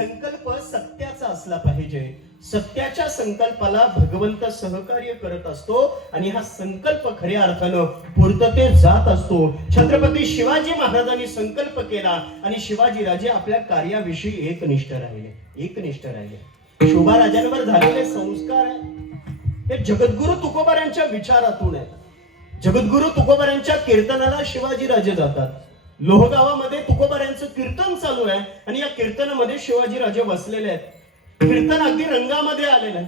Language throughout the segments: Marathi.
संकल्प सत्याचा असला पाहिजे. सत्याच्या संकल्पाला भगवंत सहकार्य करत असतो आणि हा संकल्प खऱ्या अर्थानं पूर्ततेत जात असतो. छत्रपती शिवाजी महाराजांनी संकल्प केला आणि शिवाजी राजे आपल्या कार्याविषयी एकनिष्ठ राहिले. शोभा राजांवर झालेले संस्कार हे जगद्गुरु तुकोबारांच्या विचारातून आहे. जगद्गुरु तुकोबारांच्या कीर्तनाला शिवाजी राजे जातात. लोहगावामध्ये तुकोबारांचं कीर्तन चालू आहे आणि या कीर्तनामध्ये शिवाजी राजे बसलेले आहेत. कीर्तन अगदी रंगामध्ये आलेलं आहे.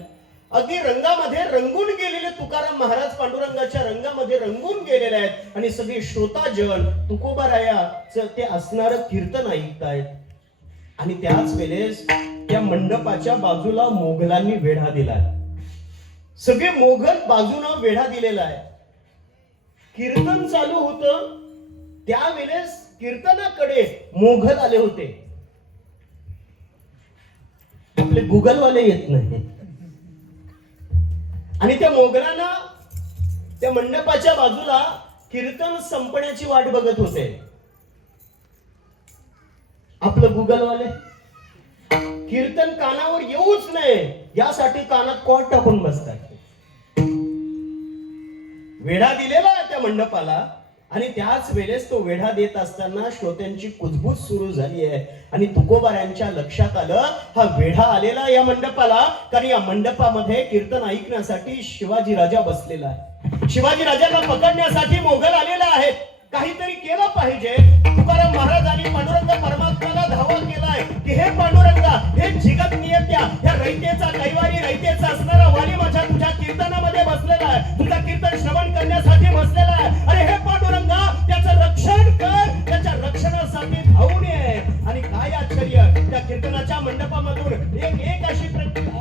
अगदी रंगामध्ये रंगून गेलेले तुकाराम महाराज पांडुरंगाच्या रंगामध्ये रंगून गेलेले आहेत आणि सगळे श्रोताजन तुकोबारायाचं ते असणारं कीर्तन ऐकतायत. आणि त्याच वेळेस त्या मंडपाच्या बाजूला मोगलांनी वेढा दिलाय. सगळे मोगल बाजूनं वेढा दिलेला आहे. कीर्तन चालू होतं त्यावेळेस कीर्तनाकडे मोगल आले होते. आपले गुगलवाले येत नाही. आणि त्या मोगलांना त्या मंडपाच्या बाजूला कीर्तन संपण्याची वाट बघत होते. आपलं गुगलवाले कीर्तन कानावर येऊच नये यासाठी कानात कॉट टाकून बसतात. वेढा दिलेला आहे त्या मंडपाला आणि त्याच वेळेस तो वेढा देत असताना श्रोत्यांची कुजबूज सुरू झाली आहे. आणि तुकोबारांच्या लक्षात आलं हा वेढा आलेला या मंडपाला, कारण या मंडपामध्ये कीर्तन ऐकण्यासाठी शिवाजी राजा बसलेला आहे. शिवाजी राजाला पकडण्यासाठी मोगल आलेला आहे. काहीतरी केलं पाहिजे. तुकाराम महाराजांनी पांडुरंग परमात्म्याला धावा केलाय की हे पांडुरंगा, हे जगत नियत्या, या रयतेचा कैवारी रयतेचा असणारा वाली माझ्या तुझ्या कीर्तनामध्ये बसलेला आहे. तुझा कीर्तन श्रवण करण्यासाठी बसलेला आहे. अरे हे पांडुरंगा, त्याचं रक्षण कर, त्याच्या रक्षणासाठी धावून ये. आणि काय आश्चर्य, त्या कीर्तनाच्या मंडपामधून एक अशी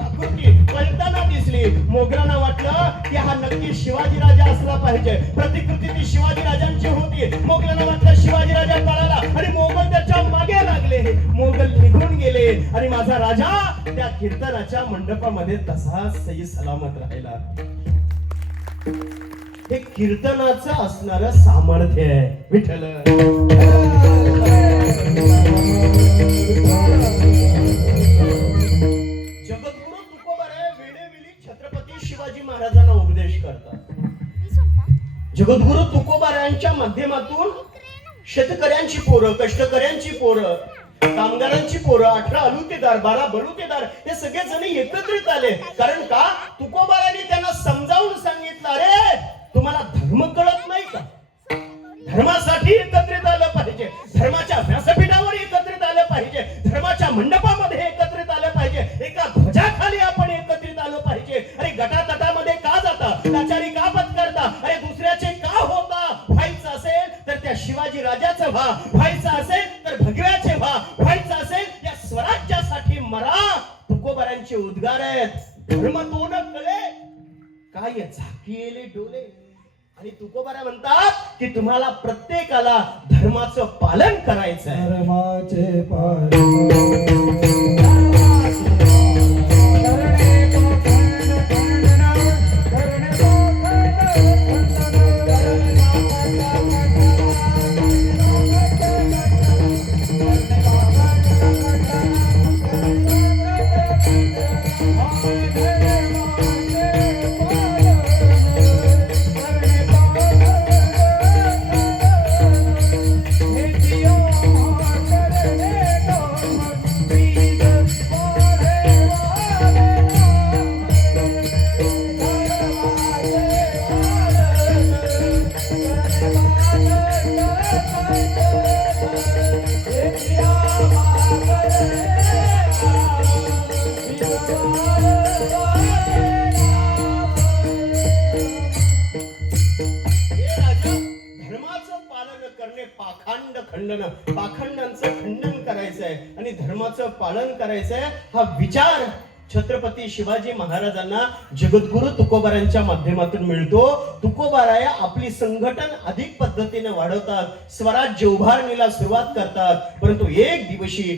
आकृती पळताना दिसली. मोगलांना वाटलं की हा नक्की शिवाजी राजा असला पाहिजे. प्रतिकृती ती शिवाजी राजांची होती. मोगलांना वाटलं शिवाजी राजा पळाला आणि मोगल त्याच्या मागे लागले. मोगल निघून गेले आणि माझा राजा त्या कीर्तनाच्या मंडपामध्ये तसाच सही सलामत राहिला. हे कीर्तनाचं असणारं सामर्थ्य आहे. विठ्ठल जगद्गुरु तुकोबाराय वेळोवेळी छत्रपती शिवाजी महाराजांना उपदेश करतात. जगद्गुरु तुकोबारायांच्या माध्यमातून शेतकऱ्यांची पोरं, कष्टकऱ्यांची पोरं, कामगारांची पोरं, 18 अलुतेदार, 12 बलुतेदार हे सगळे जण एकत्रित आले. कारण का तुकोबारायांनी त्यांना समजावून सांगितलं, अरे तुम्हाला धर्म कळत नाही का? धर्मासाठी एकत्रित आलं पाहिजे. धर्माच्या व्यासपीठावर एकत्रित आलं पाहिजे. धर्माच्या मंडपामध्ये एकत्रित आलं पाहिजे. एका ध्वजाखाली आपण एकत्रित आलं पाहिजे. अरे गटातटामध्ये का जाता? लाचारी का पत्करता? अरे दुसऱ्याचे का होता? व्हायचं असेल तर त्या शिवाजी राजाचं व्हायचं असेल तर भगव्याचे व्हायचं असेल या स्वराज्यासाठी मरा. तुकोबारांचे उद्गार आहेत. धर्म तो न कळे काय झाकीले डोले. आणि तुकोबारा म्हणतात की तुम्हाला प्रत्येकाला धर्माचं पालन करायचं आहे. धर्माचे पालन पाखंडांचं खंडन करायचंय आणि धर्माचं पालन करायचंय. हा विचार छत्रपती शिवाजी महाराजांना जगद्गुरु तुकोबारांच्या माध्यमातून मिळतो. तुकोबाराया आपली संघटन अधिक पद्धतीने वाढवतात. स्वराज्य उभारणीला सुरुवात करतात. परंतु एक दिवशी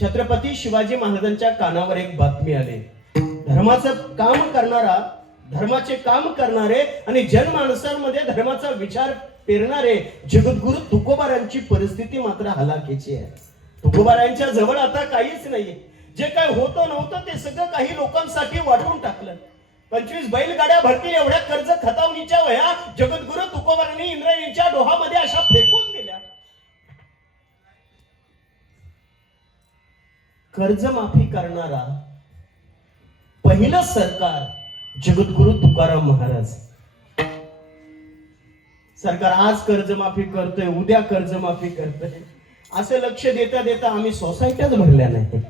छत्रपती शिवाजी महाराजांच्या कानावर एक बातमी आली. धर्माचं काम करणारा, धर्माचे काम करणारे आणि जनमानसांमध्ये धर्माचा विचार पेरणारे जगद्गुरु तुकोबारांची परिस्थिती मात्र हलाखीची आहे. तुकोबारांच्या जवळ आता काहीच नाही. जे काय होतं नव्हतं ते सगळं काही लोकांसाठी वाटून टाकलं. 25 बैलगाड्या भरतील एवढ्या कर्ज खतावणीच्या वह्या जगद्गुरु तुकोबारांनी इंद्रायणीच्या डोहामध्ये अशा फेकून दिल्या. कर्जमाफी करणारा पहिलं सरकार जगद्गुरु तुकाराम महाराज. सरकार आज कर्जमाफी करतोय, उद्या कर्जमाफी करतोय, असं लक्ष देता देता आम्ही सोसायट्याच भरल्या नाही.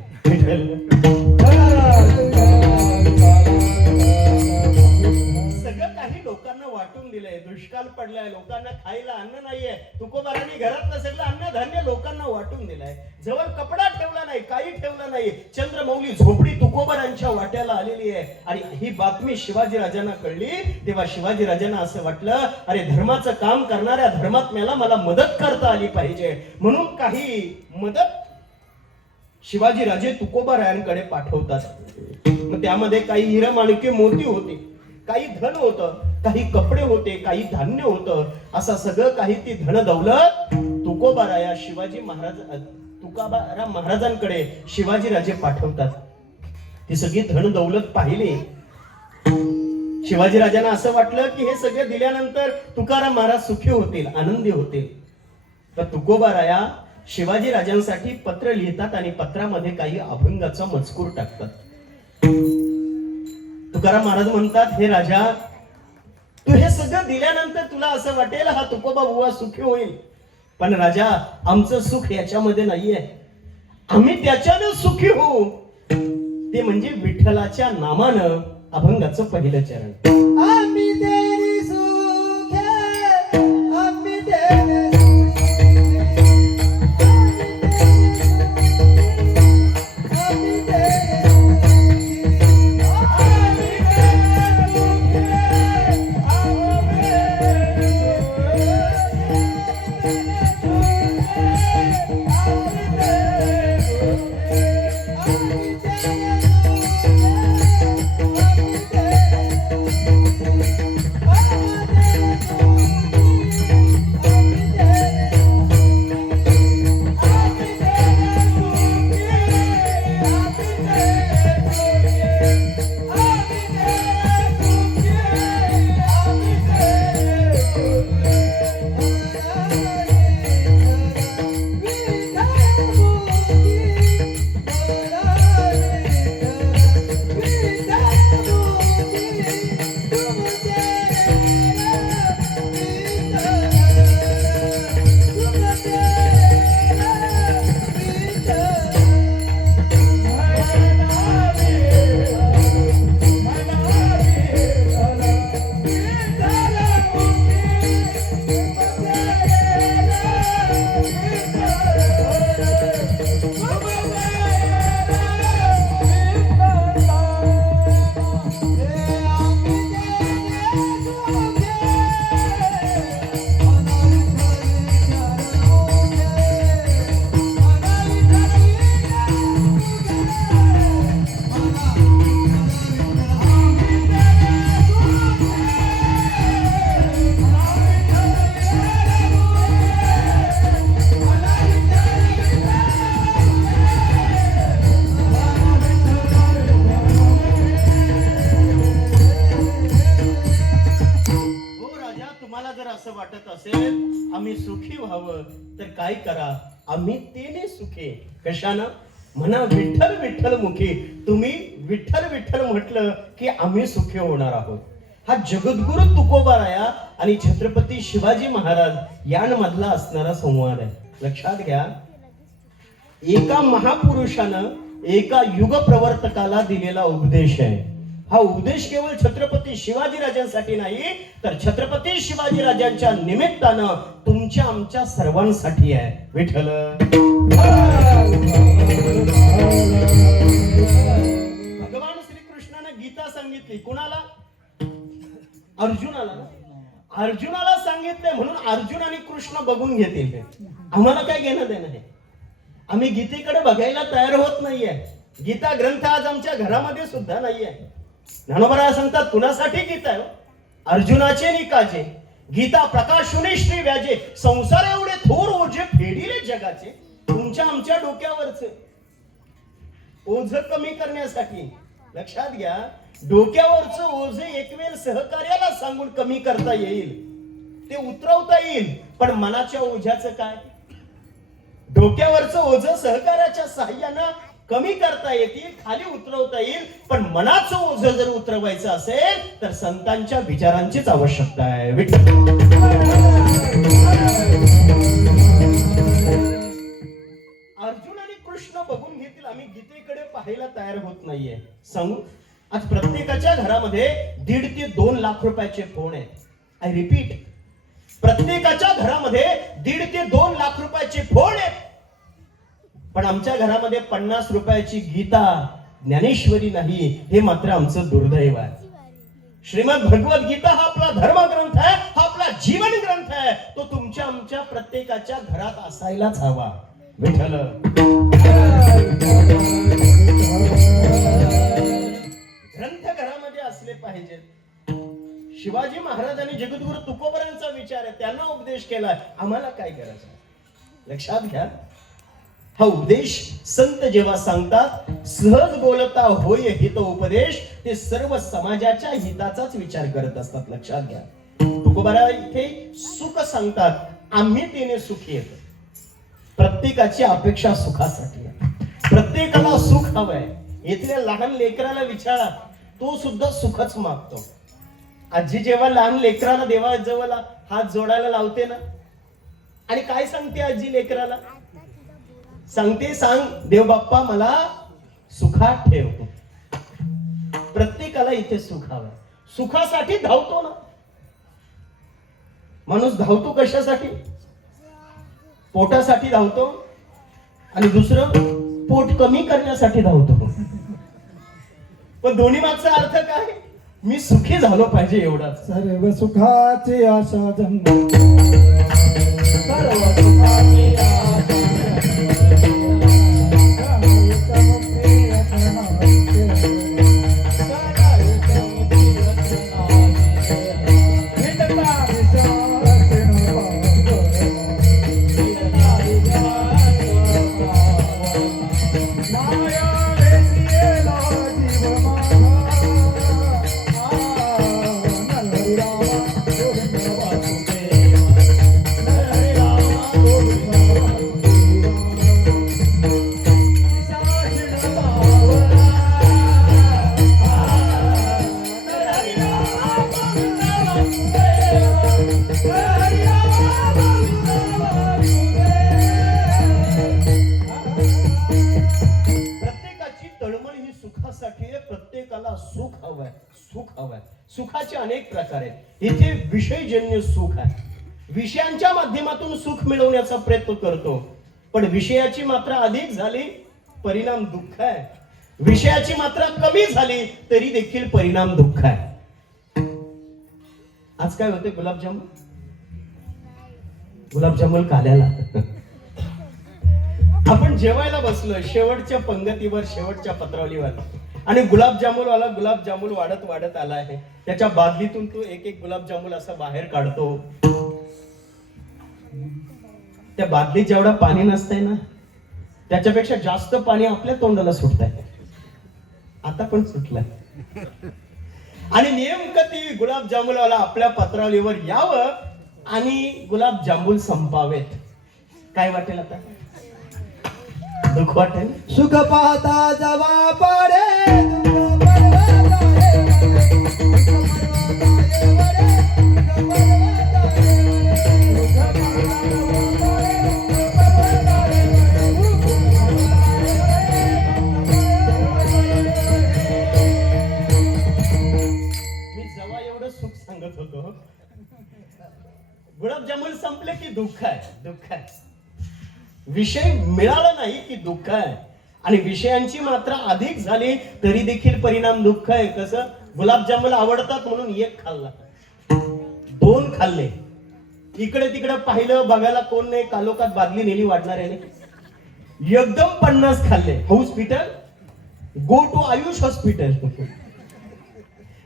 सगळं काही लोकांना वाटून दिलंय. दुष्काळ पडलाय, लोकांना खायला अन्न नाहीये. तुकोबारांनी घरातलं सगळं अन्नधान्य लोकांना वाटून दिलंय. जवळ कपडा ठेवला नाही, काही ठेवलं नाही. चंद्रमौली झोपडी तुकोबारांच्या वाट्याला आलेली आहे. आणि ही बातमी शिवाजीराजांना कळली तेव्हा शिवाजीराजांना असं वाटलं, अरे धर्माचं काम करणाऱ्या धर्मात्म्याला मला मदत करता आली पाहिजे. म्हणून काही मदत शिवाजीराजे तुकोबारायांकडे पाठवतात. मग त्यामध्ये काही हिरमाणिके मोती होते, काही धन होतं, काही कपडे होते, काही धान्य होतं. असं सगळं काही ती धन दौलत तुकोबाराया शिवाजी महाराज तुकोबाराम महाराजांकडे शिवाजीराजे पाठवतात. ती सगळी धन दौलत पाहिली. शिवाजीराजांना असं वाटलं की हे सगळे दिल्यानंतर तुकाराम महाराज सुखी होतील, आनंदी होतील. तर तुकोबाराया शिवाजी राजांसाठी पत्र लिहितात आणि पत्रामध्ये काही अभंगाचा मजकूर टाकतात. तुकाराम महाराज म्हणतात, हे राजा, तू हे सगळं दिल्यानंतर तुला असं वाटेल हा तुकोबा बुवा सुखी होईल, पण राजा आमचं सुख याच्यामध्ये नाहीये. आम्ही त्याच्यानं सुखी होऊ, ते म्हणजे विठ्ठलाच्या नामानं. अभंगाचं पहिलं चरण. आम्ही तेरी सुखे, आम्ही तेरी आम्ही सुखी व्हावं तर काय करा, आम्ही तेने सुखे. कशानं? म्हणा विठ्ठल विठ्ठल मुखी. तुम्ही विठ्ठल विठ्ठल म्हटलं की आम्ही सुखी होणार आहोत. हा जगद्गुरु तुकोबाराया आणि छत्रपती शिवाजी महाराज यांमधला असणारा संवाद आहे. लक्षात घ्या, एका महापुरुषानं एका युग प्रवर्तकाला दिलेला उपदेश आहे. हा उपदेश केवळ छत्रपती शिवाजीराजांसाठी नाही, तर छत्रपती शिवाजीराजांच्या निमित्तानं तुमच्या आमच्या सर्वांसाठी आहे. विठ्ठल. भगवान श्रीकृष्णानं गीता सांगितली कुणाला? अर्जुनाला. अर्जुनाला सांगितले म्हणून अर्जुन आणि कृष्ण बघून घेतील. आम्हाला काय घेणं देणं आहे? आम्ही गीतेकडे बघायला तयार होत नाहीये. गीता ग्रंथ आज आमच्या घरामध्ये सुद्धा नाहीये. ज्ञानोबा सांगतात कुणासाठी गीता आहे? अर्जुनाचे निकाचे. गीता प्रकाशुने श्री व्याजे, संसार एवढे थोर ओझे फेडिले जगाचे, तुमच्या आमच्या डोक्यावरचे. ओझ कमी करण्यासाठी. लक्षात घ्या, डोक्यावरचं ओझ एक वेळ सहकार्याला सांगून कमी करता येईल, ते उतरवता येईल, पण मनाच्या ओझ्याचं काय? डोक्यावरचं ओझ सहकार्याच्या साह्यानं कमी करता येतील, खाली उतरवता येईल, पण मनाचं ओझ जर उतरवायचं असेल तर संतांच्या विचारांचीच आवश्यकता आहे. अर्जुन आणि कृष्ण बघून घेतील, आम्ही गीतेकडे पाहायला तयार होत नाहीये. सांगू, आज प्रत्येकाच्या घरामध्ये 1.5 ते 2 लाख रुपयाचे फोन आहेत. आय रिपीट, प्रत्येकाच्या घरामध्ये 1.5 ते 2 लाख रुपयाचे फोन आहेत, पण आमच्या घरामध्ये 50 रुपयाची गीता ज्ञानेश्वरी नाही. हे मात्र आमचं दुर्दैव आहे. श्रीमद भगवत गीता हा आपला धर्मग्रंथ आहे, हा आपला जीवन ग्रंथ आहे. तो तुमच्या आमच्या प्रत्येकाच्या घरात असायलाच हवा. विठ्ठल. ग्रंथ घरामध्ये असले पाहिजेत. शिवाजी महाराज आणि जगद्गुरु तुकोबरांचा विचार आहे, त्यांना उपदेश केला, आम्हाला काय करायचं? लक्षात घ्या, हा उपदेश संत जेव्हा सांगतात, सहज बोलता होय हित उपदेश, ते सर्व समाजाच्या हिताचाच विचार करत असतात. लक्षात घ्या, तुकोबारा इथे सुख सांगतात, आम्ही तिने सुखी येतो. प्रत्येकाची अपेक्षा सुखासाठी आहे, प्रत्येकाला सुख हवंय. इथल्या लहान लेकराला विचारा, तो सुद्धा सुखच मागतो. आजी जेव्हा लहान लेकराला देवाजवळ हात जोडायला लावते ना, आणि काय सांगते आजी लेकराला? सांगते, सांग देव बाप्पा मला सुखात ठेव. प्रत्येकाला इथे सुख हवं, सुखासाठी धावतो ना माणूस. धावतो कशासाठी? पोटासाठी धावतो, आणि दुसरं पोट कमी करण्यासाठी धावतो. पण दोन्ही मागचा अर्थ काय? मी सुखी झालो पाहिजे एवढाच. सर्व सुखाची आशा जन्म, सर्व सुखाची आशा प्रत्येकाला सुख हवंय, सुख हवंय. सुखाचे अनेक प्रकार आहेत. इथे विषयजन्य सुख आहे, विषयांच्या माध्यमातून सुख मिळवण्याचा प्रयत्न करतो, पण विषयाची मात्रा अधिक झाली परिणाम दुःख आहे, विषयाची मात्रा कमी झाली तरी देखील परिणाम दुःख आहे. आज काय होते? गुलाबजामुन काल्याला आपण जेवायला बसलो, शेवटच्या पंगतीवर, शेवटच्या पत्रावलीवर, आणि गुलाबजामुनवाला गुलाबजामुन वाढत वाढत आला आहे. त्याच्या बादलीतून तो एक एक गुलाबजामुन असा बाहेर काढतो. त्या बादलीत जेवढा पाणी नसतंय ना, त्याच्यापेक्षा जास्त पाणी आपल्या तोंडाला सुटतंय. आता पण सुटलंय. आणि नेमकं ती गुलाबजामुनवाला आपल्या पत्रावलीवर यावं आणि गुलाबजामुन संपावेत. काय वाटेल आता? दुःख वाटेल. सुख पाहता जवा पाडे, गुलाबजामुन संपले की दुःख आहे, दुःख आहे. विषय मिळाला नाही की दुःख आहे, आणि विषयांची मात्रा अधिक झाली तरी देखील परिणाम दुःख आहे. कसं? गुलाबजामुन आवडतात म्हणून एक खाल्ला, 2 खाल्ले, इकडे तिकडे पाहिलं, बघायला कोण नाही, कालोखात बादली नेली वाढणार आहे, एकदम 50 खाल्ले. Hospital, go to Ayush hospital.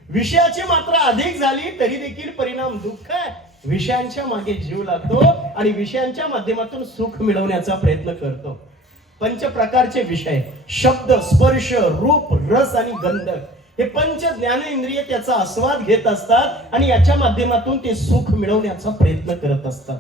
विषयाची मात्रा अधिक झाली तरी देखील परिणाम दुःख आहे. विषयांच्या मागे जीव लागतो आणि विषयांच्या माध्यमातून सुख मिळवण्याचा प्रयत्न करतो. पंच प्रकारचे विषय, शब्द, स्पर्श, रूप, रस आणि गंध, हे पंच ज्ञानेंद्रिय त्याचा आस्वाद घेत असतात आणि याच्या माध्यमातून ते सुख मिळवण्याचा प्रयत्न करत असतात.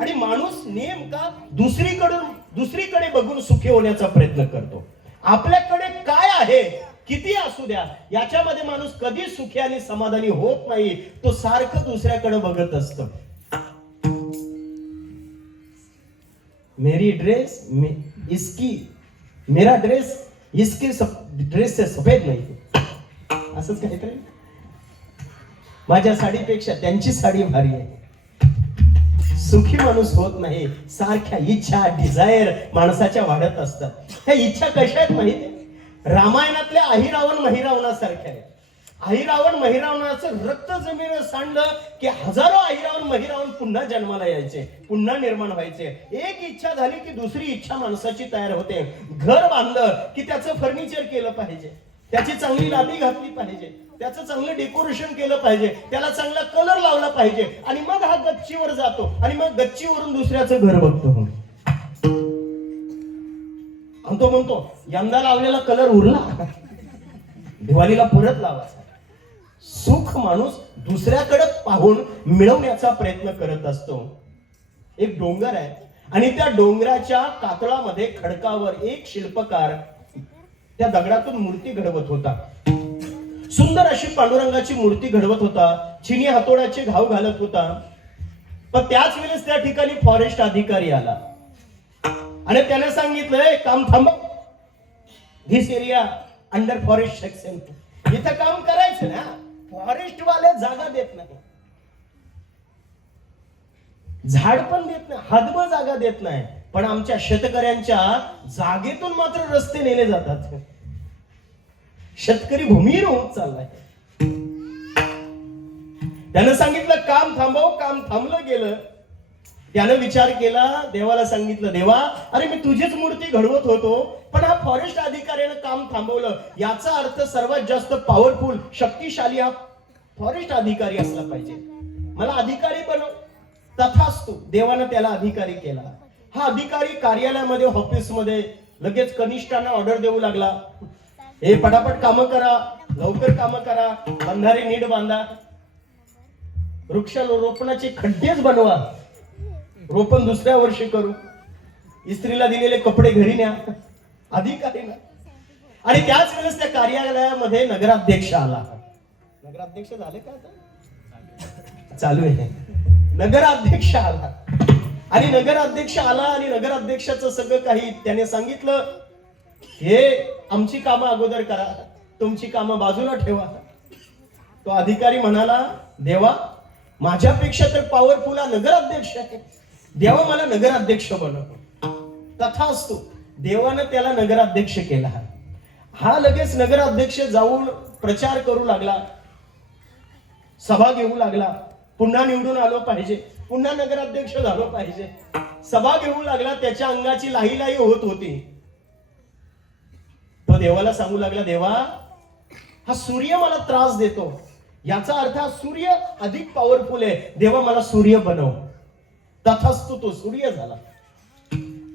आणि माणूस नेमका दुसरीकडे बघून सुखी होण्याचा प्रयत्न करतो. आपल्याकडे काय आहे, किती असू द्या, याच्यामध्ये माणूस कधी सुखी आणि समाधानी होत नाही. तो सारखं दुसऱ्याकडे बघत असतो. मेरी ड्रेस इसकी, मेरा ड्रेस इसकी ड्रेस से सफेद नाही, असंच काहीतरी. माझ्या साडीपेक्षा त्यांची साडी भारी आहे. सुखी माणूस होत नाही. सारख्या इच्छा, डिझायर माणसाच्या वाढत असतात. ह्या इच्छा कशा आहेत माहिती? रामायणातल्या अहिरावण महिरावणासारख्या आहेत. अहिरावण महिरावणाचं रक्त जमीन सांडलं की हजारो अहिरावण महिरावण पुन्हा जन्माला यायचे, पुन्हा निर्माण व्हायचे. एक इच्छा झाली की दुसरी इच्छा माणसाची तयार होते. घर बांधलं की त्याचं फर्निचर केलं पाहिजे, त्याची चांगली लादी घातली पाहिजे, त्याचं चांगलं डेकोरेशन केलं पाहिजे, त्याला चांगला कलर लावला पाहिजे, आणि मग हा गच्चीवर जातो आणि मग गच्चीवरून दुसऱ्याचं घर बघतो. आणि तो म्हणतो यंदा लावलेला कलर उरला, दिवाळीला परत लावायचा. सुख माणूस दुसऱ्याकडे पाहून मिळवण्याचा प्रयत्न करत असतो. एक डोंगर आहे आणि त्या डोंगराच्या कातळामध्ये खडकावर एक शिल्पकार त्या दगडातून मूर्ती घडवत होता. सुंदर अशी पांडुरंगाची मूर्ती घडवत होता. चिनी हातोड्याचे घाव घालत होता. पण त्याच वेळेस त्या ठिकाणी फॉरेस्ट अधिकारी आला आणि त्याने सांगितलं काम थांबव, this area under forest section. इथं काम करायचं ना, फॉरेस्ट वाले जागा देत नाही, झाड पण देत नाही, हातभर जागा देत नाही, पण आमच्या शेतकऱ्यांच्या जागेतून मात्र रस्ते नेले जातात. शेतकरी भूमीहीन होत चाललाय. त्यानं सांगितलं काम थांबव. काम थांबलं गेलं. त्यानं विचार केला, देवाला सांगितलं, देवा अरे मी तुझीच मूर्ती घडवत होतो, पण हा फॉरेस्ट अधिकाऱ्यानं काम थांबवलं. याचा अर्थ सर्वात जास्त पॉवरफुल, शक्तिशाली हा फॉरेस्ट अधिकारी असला पाहिजे. मला अधिकारी बनव. तथास्तु, देवानं त्याला अधिकारी केला. हा अधिकारी कार्यालयामध्ये, ऑफिसमध्ये लगेच कनिष्ठांना ऑर्डर देऊ लागला, हे पटापट कामं करा, लवकर कामं करा, बंधारे नीट बांधा, वृक्षारोपणाचे खड्डेच बनवा, रोपण दुसऱ्या वर्षी करू, इस्त्रीला दिलेले कपडे घरी न्या. अधिकारी ना. आणि त्याच वेळेस त्या कार्यालयामध्ये नगराध्यक्ष आला. नगराध्यक्ष झाले का आता? चालू आहे. नगराध्यक्ष आला आणि नगराध्यक्ष आला आणि नगराध्यक्षाचं सगळं काही त्याने सांगितलं, हे आमची कामं अगोदर करा, तुमची कामं बाजूला ठेवा. तो अधिकारी म्हणाला, देवा माझ्यापेक्षा तर पॉवरफुल हा नगराध्यक्ष आहे, देवा मला नगराध्यक्ष बनव. तथास्तु, देवानं त्याला नगराध्यक्ष केला. हा लगेच नगराध्यक्ष जाऊन प्रचार करू लागला, सभा घेऊ लागला, पुन्हा निवडून आलो पाहिजे, पुन्हा नगराध्यक्ष झालो पाहिजे. सभा घेऊ लागला. त्याच्या अंगाची लाही होत होती. तो देवाला सांगू लागला, देवा हा सूर्य मला त्रास देतो, याचा अर्थ हा सूर्य अधिक पॉवरफुल आहे, देवा मला सूर्य बनव. तथास्तु, तो सूर्य झाला.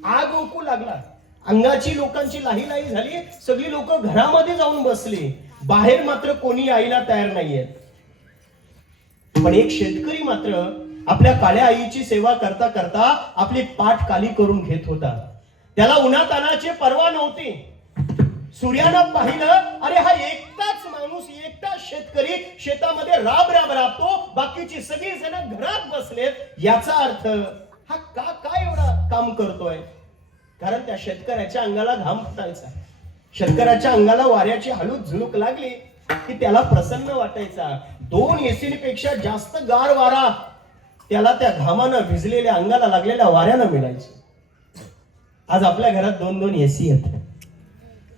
आग ओकू लागला. अंगाची लोकांची लाही झाली. सगळी लोक घरामध्ये जाऊन बसली. बाहेर मात्र कोणी यायला तयार नाहीये. पण एक शेतकरी मात्र आपल्या काळ्या आईची सेवा करता करता आपली पाठ खाली करून घेत होता. त्याला उन्हातानाची पर्वा नव्हती. सूर्यानं पाहिलं, अरे हा एकटाच माणूस, एकटा शेतकरी शेतामध्ये राबतो, बाकीची सगळी जण घरात बसलेत. याचा अर्थ हा काय एवढा काम करतोय? कारण त्या शेतकऱ्याच्या अंगाला घाम फुटायचा. शेतकऱ्याच्या अंगाला वाऱ्याची हळूच झुळूक लागली की त्याला प्रसन्न वाटायचा. 2 एसीपेक्षा जास्त गार वारा त्याला त्या घामानं भिजलेल्या अंगाला लागलेल्या वाऱ्यानं मिळायची. आज आपल्या घरात 2-2 एसी आहेत,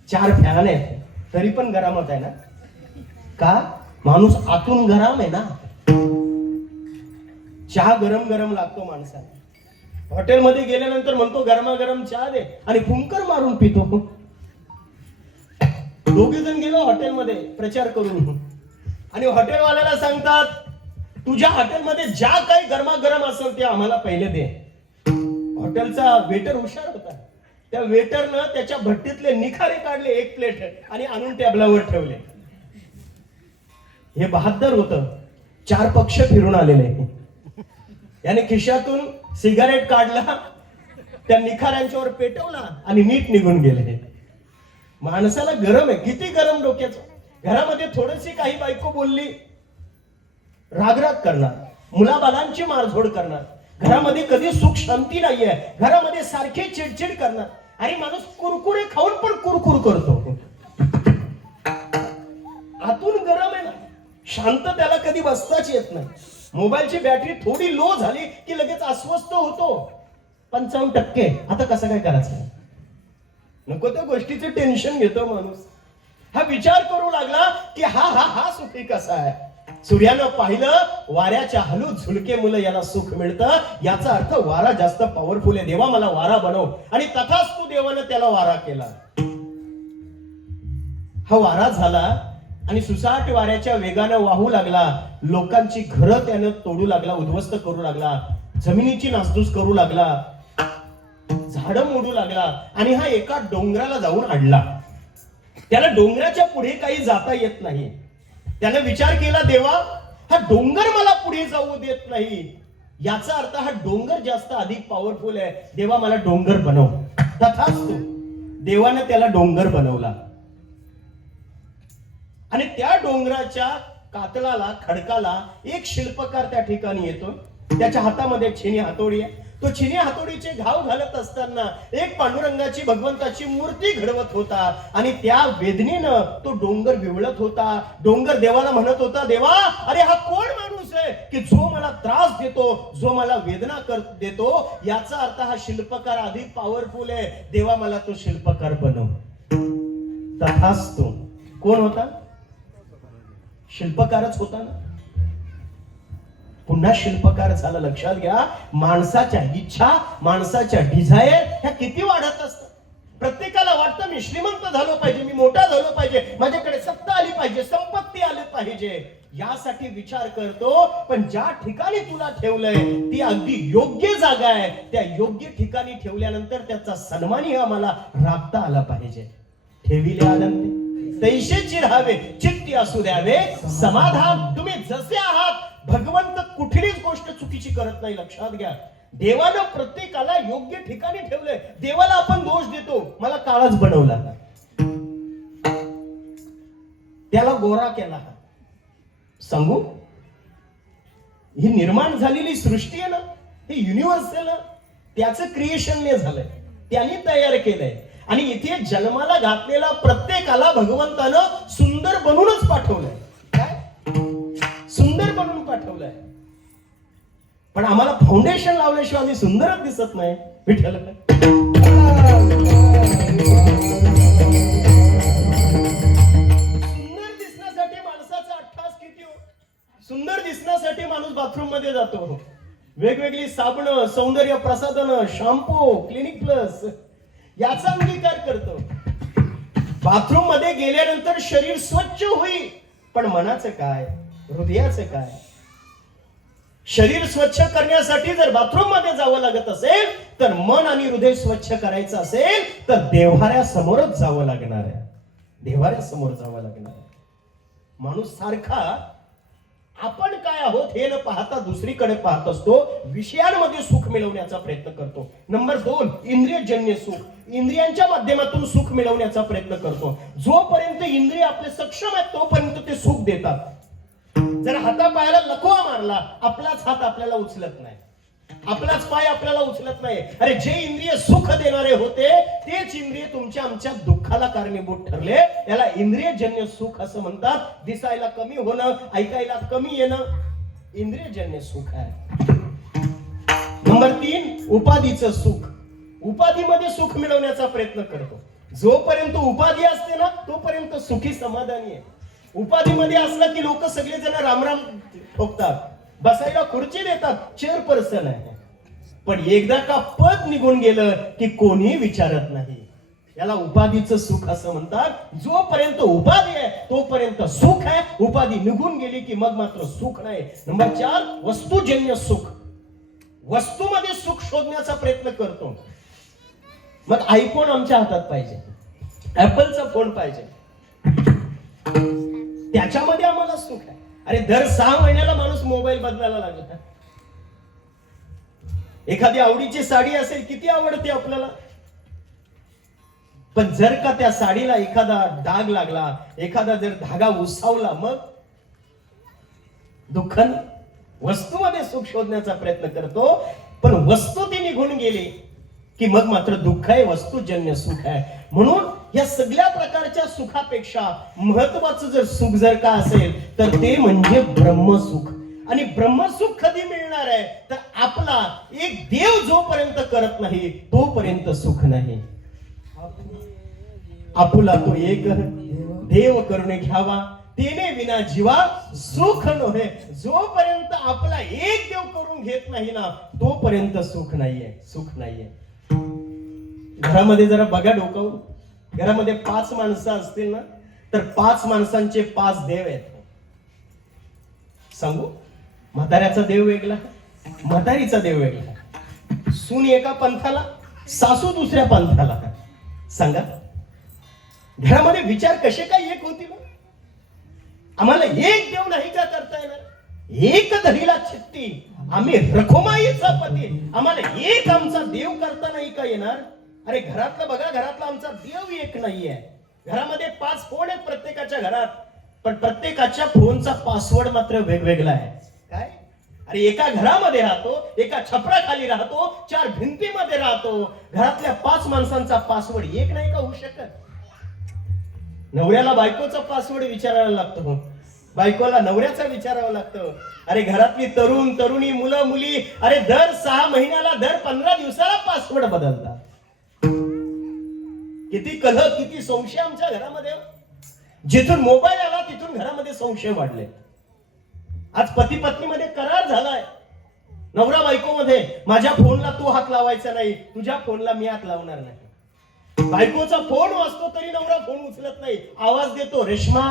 4 फॅन आहेत, तरी पण गरमच आहे ना. का? माणूस आतून गरम आहे ना. चहा गरम गरम लागतो माणसाला. हॉटेलमध्ये गेल्यानंतर म्हणतो गरमागरम चहा दे आणि फुंकर मारून पितो. दोघे जण गेलो हॉटेलमध्ये प्रचार करून आणि हॉटेलवाल्याला सांगतात, तुझ्या हॉटेलमध्ये ज्या काही गरमागरम असेल ते आम्हाला पहिले दे. हॉटेलचा वेटर हुशार होता. त्या वेटरनं त्याच्या भट्टीतले निखारे काढले एक प्लेट आणि आणून टेबलावर ठेवले. हे बहादर होतं, 4 पक्ष फिरून आलेले. याने खिशातून सिगारेट काढला, त्या निखाऱ्यांच्यावर पेटवला आणि नीट निघून गेले. माणसाला गरम आहे, किती गरम डोक्याचं. घरामध्ये थोडीशी काही बायको बोलली, रागराग करणार, मुलाबालांची मारझोड करणार. घरामध्ये कधी सुख शांती नाहीये, घरामध्ये सारखे चिडचिड करणार. आणि माणूस कुरकुरे खाऊन पण कुरकुर करतो. आतून गरम आहे ना, शांत त्याला कधी बसताच येत नाही. मोबाईलची बॅटरी थोडी लो झाली की लगेच अस्वस्थ होतो. 55%, आता कसं काय करायचं. नको त्या गोष्टीचं टेन्शन घेतो माणूस. हा विचार करू लागला की हा सुखी कसा आहे. सूर्यानं पाहिलं, वाऱ्याच्या हलू झुलके मुलं याला सुख मिळतं. याचा अर्थ वारा जास्त पॉवरफुल आहे. देवा मला वारा बनव. आणि तथास्तु देवानं त्याला वारा केला. हा वारा झाला आणि सुसाट वाऱ्याच्या वेगानं वाहू लागला. लोकांची घरं त्यानं तोडू लागला, उद्ध्वस्त करू लागला, जमिनीची नासधूस करू लागला, झाडं मोडू लागला. आणि हा एका डोंगराला जाऊन अडला. त्याला डोंगराच्या पुढे काही जाता येत नाही. त्याने विचार केला, देवा हा डोंगर मला पुढे जाऊ देत नाही. याचा अर्थ हा डोंगर जास्त अधिक पॉवरफुल आहे. देवा मला डोंगर बनव. तथास्तु देवाने त्याला डोंगर बनवला. आणि त्या डोंगराच्या कातळाला, खडकाला एक शिल्पकार त्या ठिकाणी येतो. त्याच्या हातामध्ये छिनी हातोडी आहे. तो छिनी हातोडीचे घाव घालत असताना एक पांडुरंगाची, भगवंताची मूर्ती घडवत होता. आणि त्या वेदनेनं तो डोंगर विवळत होता. डोंगर देवाला म्हणत होता, देवा अरे हा कोण माणूस आहे की जो मला त्रास देतो, जो मला वेदना देतो. याचा अर्थ हा शिल्पकार अधिक पॉवरफुल आहे. देवा मला तो शिल्पकार बनव. तथास्तु. कोण होता? शिल्पकारच होता ना. पुन्हा शिल्पकार झाला. लक्षात घ्या, माणसाच्या इच्छा, माणसाच्या डिझायर ह्या किती वाढत असतात. प्रत्येकाला वाटतं मी श्रीमंत झालो पाहिजे, मी मोठा झालो पाहिजे, माझ्याकडे सत्ता आली पाहिजे, संपत्ती आली पाहिजे, यासाठी विचार करतो. पण ज्या ठिकाणी तुला ठेवलंय ती अगदी योग्य जागा आहे. त्या योग्य ठिकाणी ठेवल्यानंतर त्याचा सन्मानही आम्हाला राखता आला पाहिजे. ठेविले आनंद तैसेची राहावे, चित्ती असू द्यावे समाधान. तुम्ही जसे आहात, भगवंत कुठलीच गोष्ट चुकीची करत नाही. लक्षात घ्या, देवानं प्रत्येकाला योग्य ठिकाणी ठेवलंय. देवाला आपण दोष देतो, मला काळाच बनवला, त्याला गोरा केला. सांगू, ही निर्माण झालेली सृष्टी आहे ना, हे युनिव्हर्सल त्याचं क्रिएशनने झालंय, त्यांनी तयार केलंय. आणि इथे जन्माला घातलेला प्रत्येकाला भगवंतानं सुंदर बनवूनच पाठवलंय. काय सुंदर बनवून पाठवलंय. पण आम्हाला फाउंडेशन लावल्याशिवाय आम्ही सुंदरच दिसत नाही. विठ्ठल सुंदर दिसण्यासाठी माणसाचा अट्टास किती हो. सुंदर दिसण्यासाठी माणूस बाथरूम मध्ये जातो. वेगवेगळी साबण, सौंदर्य प्रसाधन, शॅम्पू, क्लिनिक प्लस याचा अंगीकार करतो. बाथरूम मध्ये गेल्यानंतर शरीर स्वच्छ होईल, पण मनाचं काय, हृदयाचं काय. शरीर स्वच्छ करण्यासाठी जर बाथरूम मध्ये जावं लागत असेल, तर मन आणि हृदय स्वच्छ करायचं असेल तर देव्हाऱ्यासमोरच जावं लागणार आहे. देव्हाऱ्यासमोर जावं लागणार आहे. माणूस सारखा आपण काय आहोत हे न पाहता दुसरीकडे पाहत असतो. विषयांमध्ये सुख मिळवण्याचा प्रयत्न करतो. नंबर 2, इंद्रियजन्य सुख. इंद्रियांच्या माध्यमातून सुख मिळवण्याचा प्रयत्न करतो. जोपर्यंत इंद्रिय आपले सक्षम आहेत तोपर्यंत ते सुख देतात. जर हातापायाला लकवा मारला, आपलाच हात आपल्याला उचलत नाही, आपलाच पाय आपल्याला उचलत नाही. अरे जे इंद्रिय सुख देणारे होते तेच इंद्रिय तुमच्या आमच्या दुःखाला कारणीभूत ठरले. याला इंद्रियजन्य सुख असं म्हणतात. दिसायला कमी होणं, ऐकायला कमी येणं, इंद्रियजन्य सुख आहे. नंबर 3, उपाधीचं सुख. उपाधीमध्ये सुख मिळवण्याचा प्रयत्न करतो. जोपर्यंत उपाधी असते ना तोपर्यंत सुखी समाधानी आहे. उपाधीमध्ये असलं की लोक सगळेजण रामराम ठोकतात, बसायला खुर्ची देतात, चेअरपर्सन आहे. पण एकदा का पद निघून गेलं की कोणी विचारत नाही. याला उपाधीचं सुख असं म्हणतात. जोपर्यंत उपाधी आहे तोपर्यंत सुख आहे. उपाधी निघून गेली की मग मात्र सुख नाही. नंबर 4, वस्तुजन्य सुख. वस्तूमध्ये सुख शोधण्याचा प्रयत्न करतो. मग आयफोन आमच्या हातात पाहिजे, ऍपलचा फोन पाहिजे, त्याच्यामध्ये आम्हाला सुख आहे. अरे दर 6 महिन्याला माणूस मोबाईल बदलायला लागला. एखादी आवडीची साडी असेल, किती आवडते आपल्याला, पण जर का त्या साडीला एखादा डाग लागला, एखादा जर धागा उसवला, मग दुःख. वस्तूमध्ये सुख शोधण्याचा प्रयत्न करतो, पण वस्तू ती निघून गेली की मग मात्र दुःख आहे, वस्तूजन्य सुख आहे. म्हणून या सगळ्या प्रकारच्या सुखापेक्षा महत्वाचं जर सुख जर का असेल तर ते म्हणजे ब्रह्मसुख. आणि ब्रह्मसुख कधी मिळणार आहे तर आपला एक देव जोपर्यंत करत नाही तोपर्यंत सुख नाही. आपुला तो एक देव करून घ्यावा, तेने विना जीवा सुख नव्हे. जोपर्यंत आपला एक देव करून घेत नाही ना तोपर्यंत सुख नाहीये, सुख नाहीये. घरामध्ये जरा बघा डोकावून, घरामध्ये 5 माणसं असतील ना तर 5 माणसांचे 5 देव आहेत. सांगू, म्हाताऱ्याचा देव वेगळा, म्हातारीचा देव वेगळा, सून एका पंथाला, सासू दुसऱ्या पंथाला. सांगा घरामध्ये विचार कसे काय एक होतील. आम्हाला एक देव नाही का करता येणार, एक धरीला चित्ती आम्ही रखुमाईचा पती, आम्हाला एक आमचा देव करता नाही का येणार. अरे घरातलं बघा, घरातला आमचा देव एक नाहीये. घरामध्ये 5 फोन आहेत प्रत्येकाच्या घरात, पण प्रत्येकाच्या फोनचा पासवर्ड मात्र वेगवेगळा आहे. काय, अरे एका घरामध्ये राहतो, एका छपराखाली राहतो, 4 भिंतीमध्ये राहतो, घरातल्या 5 माणसांचा पासवर्ड एक नाही का होऊ शकत. नवऱ्याला बायकोचा पासवर्ड विचारायला लागतो, बायकोला नवऱ्याचा विचारावं लागतं. अरे घरातली तरुण तरुणी, मुलं मुली, अरे दर 6 महिन्याला, दर 15 दिवसाला पासवर्ड बदलतात. किती कलह, किती संशय आमच्या घरामध्ये. जिथून मोबाईल आला तिथून घरामध्ये संशय वाढले. आज पती पत्नीमध्ये करार झालाय, नवरा बायको मध्ये, माझ्या फोनला तू हात लावायचा नाही, तुझ्या फोनला मी हात लावणार नाही. बायकोचा फोन वाजतो तरी नवरा फोन उचलत नाही, आवाज देतो, रेश्मा,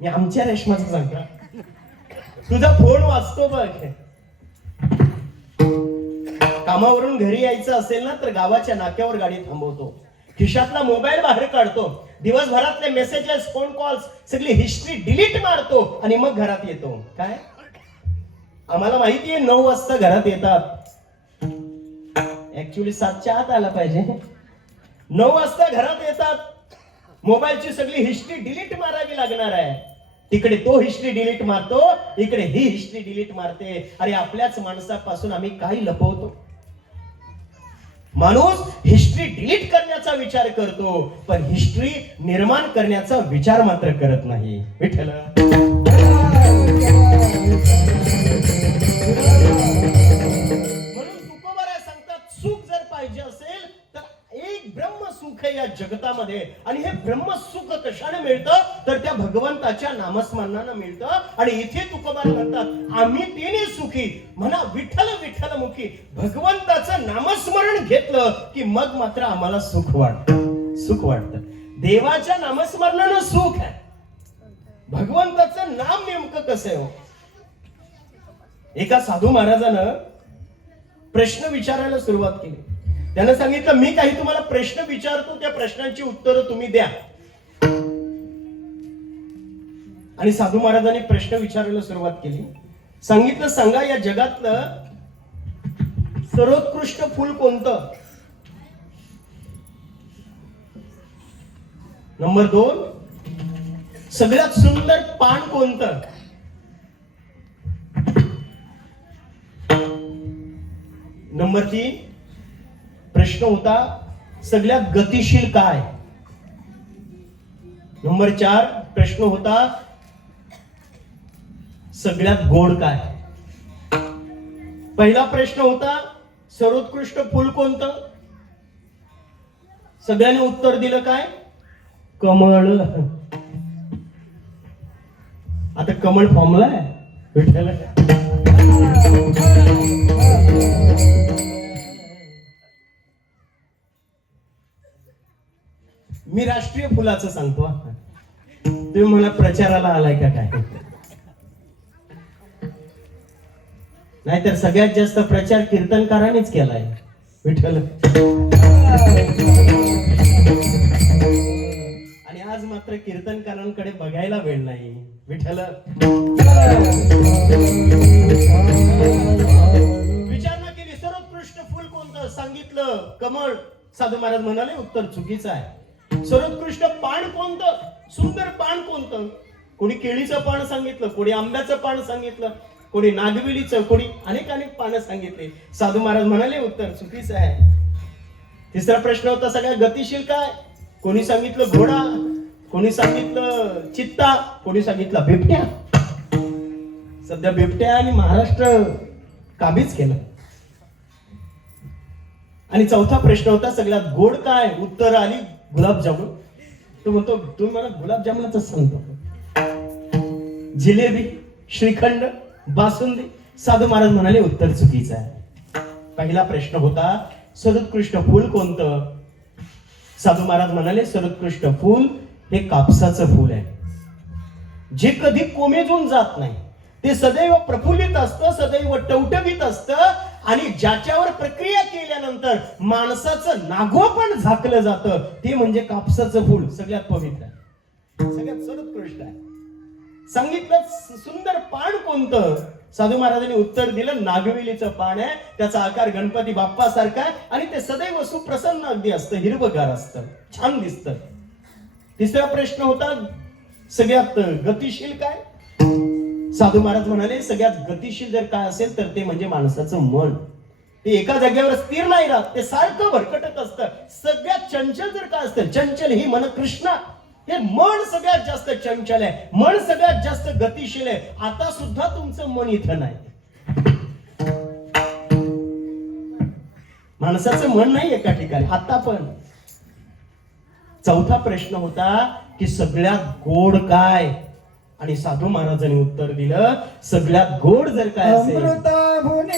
मी आमच्या रेश्माचं सांगता, तुझा फोन वाजतो बघ. कामावरून घरी यायचं असेल ना तर गावाच्या नाक्यावर गाडी थांबवतो, खिशातला मोबाईल बाहेर काढतो, दिवसभरातले मेसेजेस, फोन कॉल्स सगळी हिस्ट्री डिलीट मारतो आणि मग घरात येतो. काय, आम्हाला माहितीये 9 वाजता घरात येतात, ऍक्च्युली 7च्या आत आला पाहिजे. 9 वाजता घरात येतात, मोबाईलची सगळी हिस्ट्री डिलीट मारावी लागणार आहे. तिकडे तो हिस्ट्री डिलीट मारतो, इकडे ही हिस्ट्री डिलीट मारते. अरे आपल्याच माणसापासून आम्ही काय लपवतो. माणूस हिस्ट्री डिलीट करण्याचा विचार करतो, पण हिस्ट्री निर्माण करण्याचा विचार मात्र करत नाही. विठ्ठल. म्हणून तुकोबाराय सांगतात, सुख जर पाहिजे असेल तर एक ब्रह्म सुख आहे या जगतामध्ये. आणि हे ब्रह्म सुख कशाने मिळतं तर त्या भगवंताच्या नामस्मरणानं मिळतं. आणि इथे तुकोबार म्हणतात, आम्ही तिने सुखी, म्हणा विठ्ठल विठ्ठल मुखी. भगवंताचं नामस्मरण घेतलं की मग मात्र आम्हाला सुख वाटतं, सुख वाटतं. देवाच्या नामस्मरणानं सुख आहे. भगवंताचं नाम नेमकं कसं आहे हो. एका साधू महाराजानं प्रश्न विचारायला सुरुवात केली. त्यानं सांगितलं, मी काही तुम्हाला प्रश्न विचारतो, त्या प्रश्नांची उत्तरं तुम्ही द्या. आणि साधू महाराजांनी प्रश्न विचारायला सुरुवात केली. सांगितलं, सांगा या जगातलं सर्वोत्कृष्ट फुल कोणतं. नंबर 2, सगळ्यात सुंदर पान कोणतं. नंबर 3 प्रश्न होता, सगळ्यात गतिशील काय. नंबर 4 प्रश्न होता, सगळ्यात गोड काय. पहिला प्रश्न होता सर्वोत्कृष्ट फुल कोणतं. सगळ्यांनी उत्तर दिलं काय, कमळ. आता कमळ फॉर्मलाय विठ्ठल. मी राष्ट्रीय फुलाचं सांगतो. तुम्ही मला प्रचाराला आलाय का काय. नाहीतर सगळ्यात जास्त प्रचार कीर्तनकारानेच केलाय विठ्ठल. आणि आज मात्र कीर्तनकारांकडे बघायला वेळ नाही. विठ्ठल विचारणा केली, सर्वोत्कृष्ट फुल कोणतं? सांगितलं कमळ. साधू महाराज म्हणाले उत्तर चुकीचं आहे. सर्वोत्कृष्ट पान कोणतं? सुंदर पान कोणतं? कोणी केळीचं पान सांगितलं, कोणी आंब्याचं पान सांगितलं, कोणी नागवेलीचं, कोणी अनेक पानं सांगितली. साधू महाराज म्हणाले उत्तर चुकीचं आहे. तिसरा प्रश्न होता सगळ्या गतिशील काय? कोणी सांगितलं घोडा, कोणी सांगितलं चित्ता, कोणी सांगितलं बिबट्या. सध्या बिबट्या आणि महाराष्ट्र काबीज केलं. आणि चौथा प्रश्न होता सगळ्यात गोड काय? उत्तर आली गुलाबजामुन. तो म्हणतो तुम्ही मला गुलाबजामुनच सांगतो. जिलेबी, श्रीखंड, बासुंदी. साधू महाराज म्हणाले उत्तर चुकीचं आहे. पहिला प्रश्न होता सर्वोत्कृष्ट फूल कोणतं? साधू महाराज म्हणाले सर्वोत्कृष्ट फूल हे कापसाचं फूल आहे, जे कधी कोमेजून जात नाही. ते सदैव प्रफुल्लित असतं, सदैव टवटवीत असतं आणि ज्याच्यावर प्रक्रिया केल्यानंतर माणसाचं नागो पण झाकलं जातं ते म्हणजे कापसाचं फूल. सगळ्यात पवित्र आहे, सगळ्यात सर्वोत्कृष्ट आहे. सांगितलं सुंदर पान कोणतं? साधू महाराजांनी उत्तर दिलं नागवेलीचं पान आहे. त्याचा आकार गणपती बाप्पा सारखा आहे आणि ते सदैव सुप्रसन्न अगदी असतं, हिरवगार असतं, छान दिसतं. तिसरा प्रश्न होता सगळ्यात गतिशील काय? साधू महाराज म्हणाले सगळ्यात गतिशील जर काय असेल तर ते म्हणजे माणसाचं मन. ते एका जागेवर स्थिर नाही राहत, ते सारखं भरकटत असतं. सगळ्यात चंचल जर काय असतं, चंचल ही मन कृष्णा. हे मन सगळ्यात जास्त चंचल आहे, मन सगळ्यात जास्त गतिशील आहे. आता सुद्धा तुमचं मन इथं नाही, माणसाचं मन नाही एका ठिकाणी आता पण. चौथा प्रश्न होता की सगळ्यात गोड काय? आणि साधू महाराजांनी उत्तर दिलं सगळ्यात गोड जर काय असेल अमृता भुनी